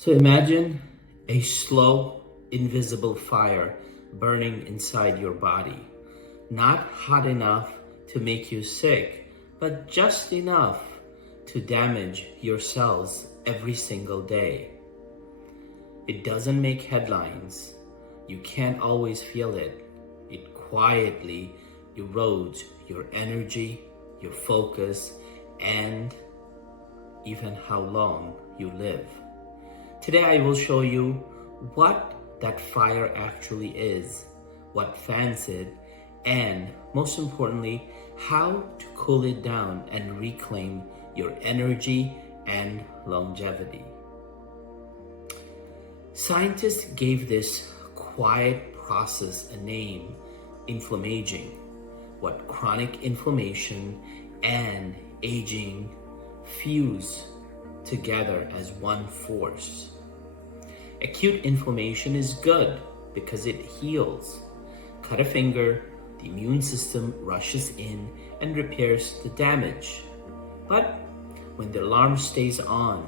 So imagine a slow, invisible fire burning inside your body. Not hot enough to make you sick, but just enough to damage your cells every single day. It doesn't make headlines. You can't always feel it. It quietly erodes your energy, your focus, and even how long you live. Today I will show you what that fire actually is, what fans it, and most importantly, how to cool it down and reclaim your energy and longevity. Scientists gave this quiet process a name, inflammaging, what chronic inflammation and aging fuse together as one force. Acute inflammation is good because it heals. Cut a finger, the immune system rushes in and repairs the damage. But when the alarm stays on,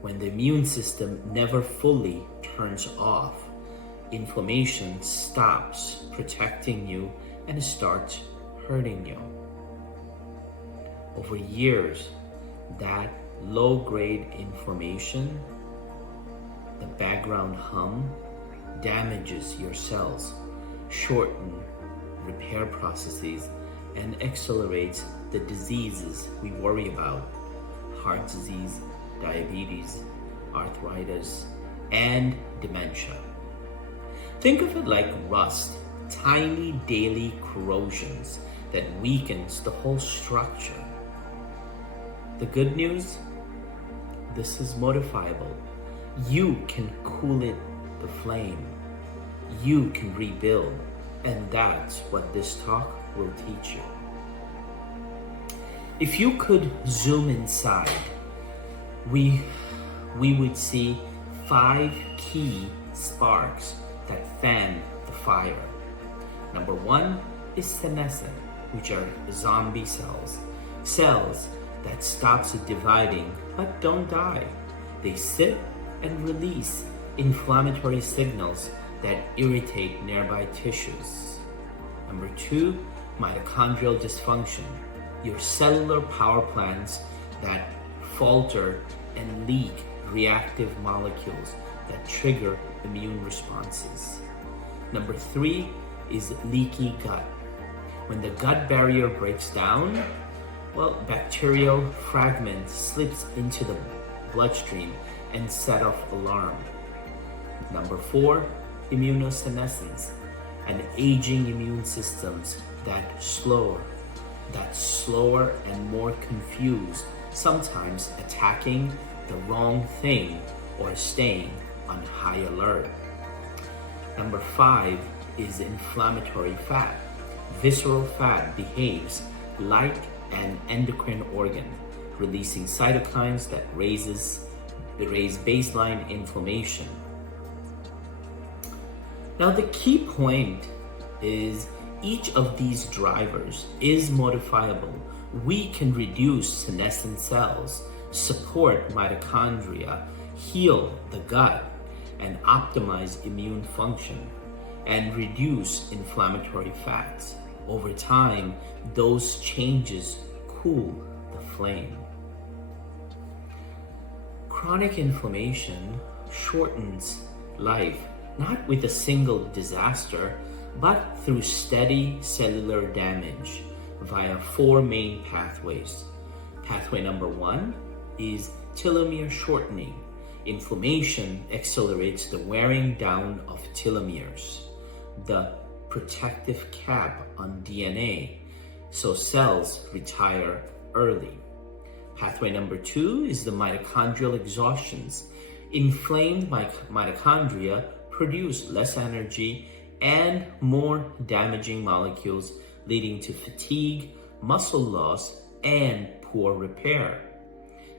when the immune system never fully turns off, inflammation stops protecting you and starts hurting you. Over years, that low-grade inflammation, the background hum, damages your cells, shorten repair processes, and accelerates the diseases we worry about: heart disease, diabetes, arthritis, and dementia. Think of it like rust, tiny daily corrosions that weakens the whole structure. The good news? This is modifiable. You can cool it, the flame. You can rebuild, and that's what this talk will teach you. If you could zoom inside, we would see 5 key sparks that fan the fire. Number 1 is senescent, which are zombie cells. Cells that stops dividing but don't die. They sit and release inflammatory signals that irritate nearby tissues. Number 2, mitochondrial dysfunction. Your cellular power plants that falter and leak reactive molecules that trigger immune responses. Number 3 is leaky gut. When the gut barrier breaks down, bacterial fragments slips into the bloodstream and set off alarm. Number 4, immunosenescence, an aging immune systems that's slower and more confused, sometimes attacking the wrong thing or staying on high alert. Number 5 is inflammatory fat. Visceral fat behaves like an endocrine organ, releasing cytokines that raise baseline inflammation. Now the key point is each of these drivers is modifiable. We can reduce senescent cells, support mitochondria, heal the gut, and optimize immune function, and reduce inflammatory fats. Over time, those changes cool the flame. Chronic inflammation shortens life, not with a single disaster, but through steady cellular damage via 4 main pathways. Pathway number 1 is telomere shortening. Inflammation accelerates the wearing down of telomeres, the protective cap on DNA, so cells retire early. Pathway number 2 is the mitochondrial exhaustions. Inflamed mitochondria produce less energy and more damaging molecules, leading to fatigue, muscle loss, and poor repair.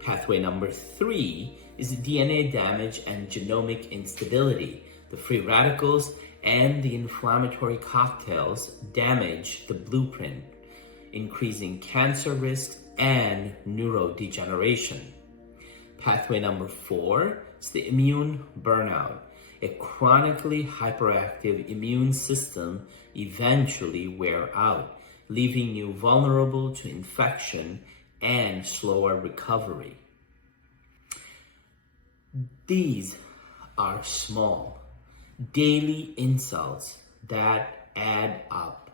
Pathway number 3 is DNA damage and genomic instability. The free radicals and the inflammatory cocktails damage the blueprint, increasing cancer risk and neurodegeneration. Pathway number 4 is the immune burnout. A chronically hyperactive immune system eventually wear out, leaving you vulnerable to infection and slower recovery. These are small, daily insults that add up.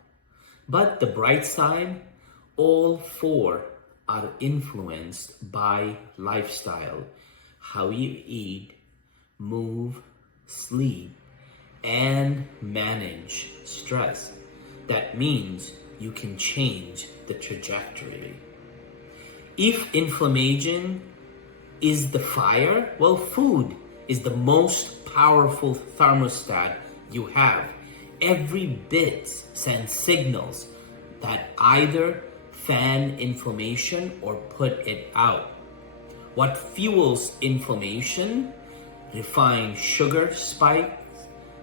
But the bright side, all 4 are influenced by lifestyle, how you eat, move, sleep, and manage stress. That means you can change the trajectory. If inflammation is the fire, well, food is the most powerful thermostat you have. Every bit sends signals that either fan inflammation or put it out. What fuels inflammation? Refined sugar spikes,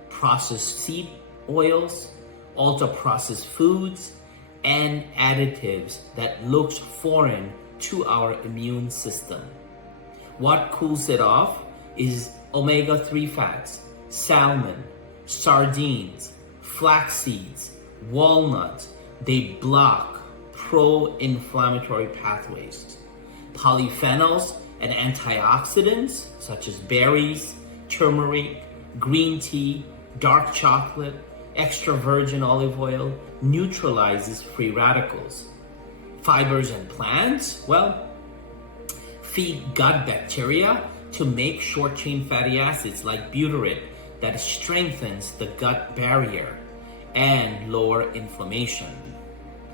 processed seed oils, ultra-processed foods, and additives that looks foreign to our immune system. What cools it off is omega-3 fats, salmon, sardines, flax seeds, walnuts. They block pro-inflammatory pathways. Polyphenols and antioxidants such as berries, turmeric, green tea, dark chocolate, extra virgin olive oil neutralizes free radicals. Fibers and plants, well, feed gut bacteria to make short-chain fatty acids like butyrate that strengthens the gut barrier and lower inflammation.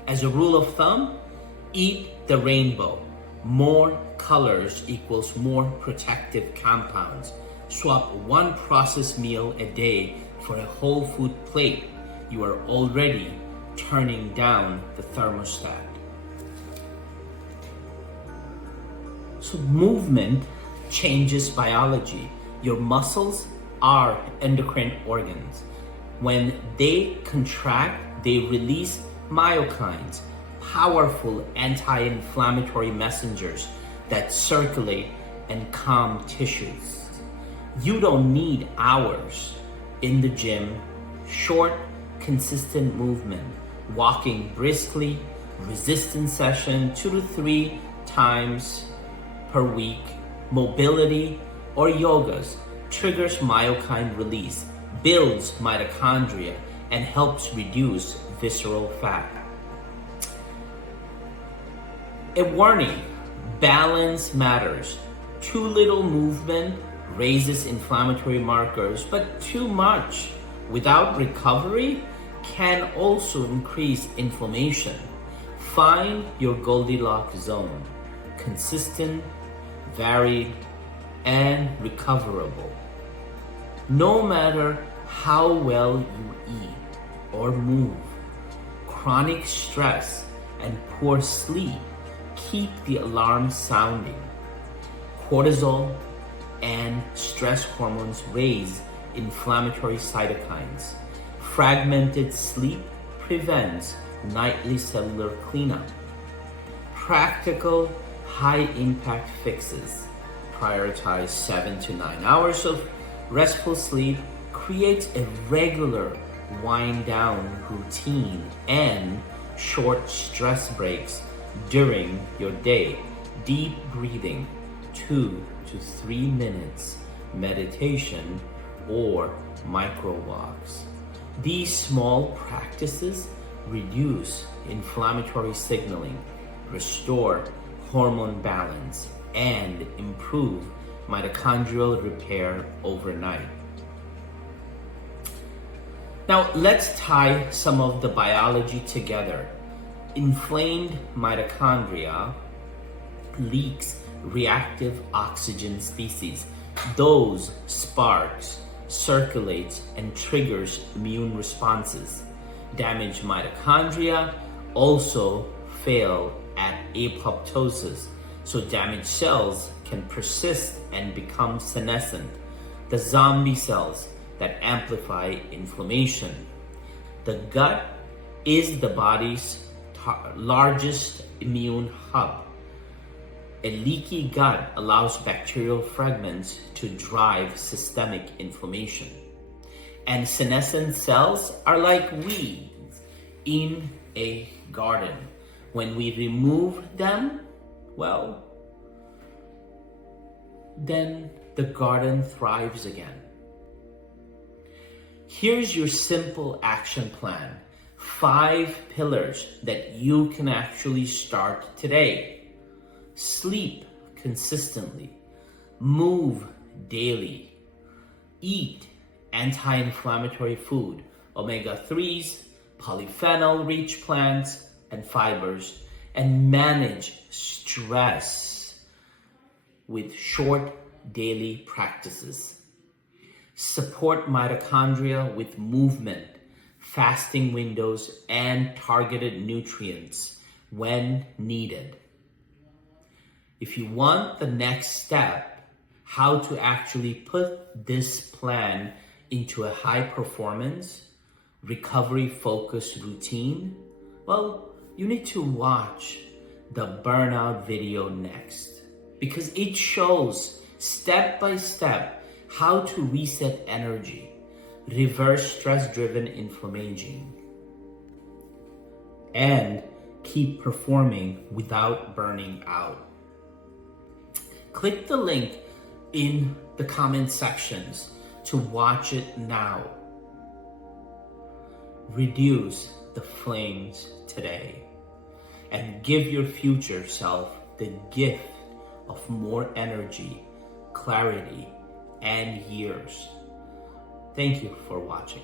As a rule of thumb, eat the rainbow. More colors equals more protective compounds. Swap 1 processed meal a day for a whole food plate. You are already turning down the thermostat. So movement changes biology. Your muscles are endocrine organs. When they contract, they release myokines, powerful anti-inflammatory messengers that circulate and calm tissues. You don't need hours in the gym. Short, consistent movement, walking briskly, resistance session 2 to 3 times per week, mobility or yogas triggers myokine release, builds mitochondria, and helps reduce visceral fat. A warning, balance matters. Too little movement raises inflammatory markers, but too much without recovery can also increase inflammation. Find your Goldilocks zone, consistent, varied, and recoverable. No matter how well you eat or move, chronic stress and poor sleep keep the alarm sounding. Cortisol and stress hormones raise inflammatory cytokines. Fragmented sleep prevents nightly cellular cleanup. Practical, high-impact fixes. Prioritize 7 to 9 hours of restful sleep. Create a regular wind-down routine and short stress breaks during your day. Deep breathing, 2 to 3 minutes, meditation, or micro walks. These small practices reduce inflammatory signaling, restore hormone balance, and improve mitochondrial repair overnight. Now let's tie some of the biology together. Inflamed mitochondria leaks reactive oxygen species. Those sparks circulates and triggers immune responses. Damaged mitochondria also fail at apoptosis, so damaged cells can persist and become senescent, the zombie cells that amplify inflammation. The gut is the body's largest immune hub. A leaky gut allows bacterial fragments to drive systemic inflammation. And senescent cells are like weeds in a garden. When we remove them, well, then the garden thrives again. Here's your simple action plan. 5 pillars that you can actually start today. Sleep consistently, move daily, eat anti-inflammatory food, omega-3s, polyphenol-rich plants and fibers, and manage stress with short daily practices. Support mitochondria with movement, fasting windows, and targeted nutrients when needed. If you want the next step, how to actually put this plan into a high performance, recovery focused routine, well, you need to watch the burnout video next, because it shows step by step how to reset energy, reverse stress-driven inflammation, and keep performing without burning out. Click the link in the comment sections to watch it now. Reduce the flames today and give your future self the gift of more energy, clarity, and years. Thank you for watching.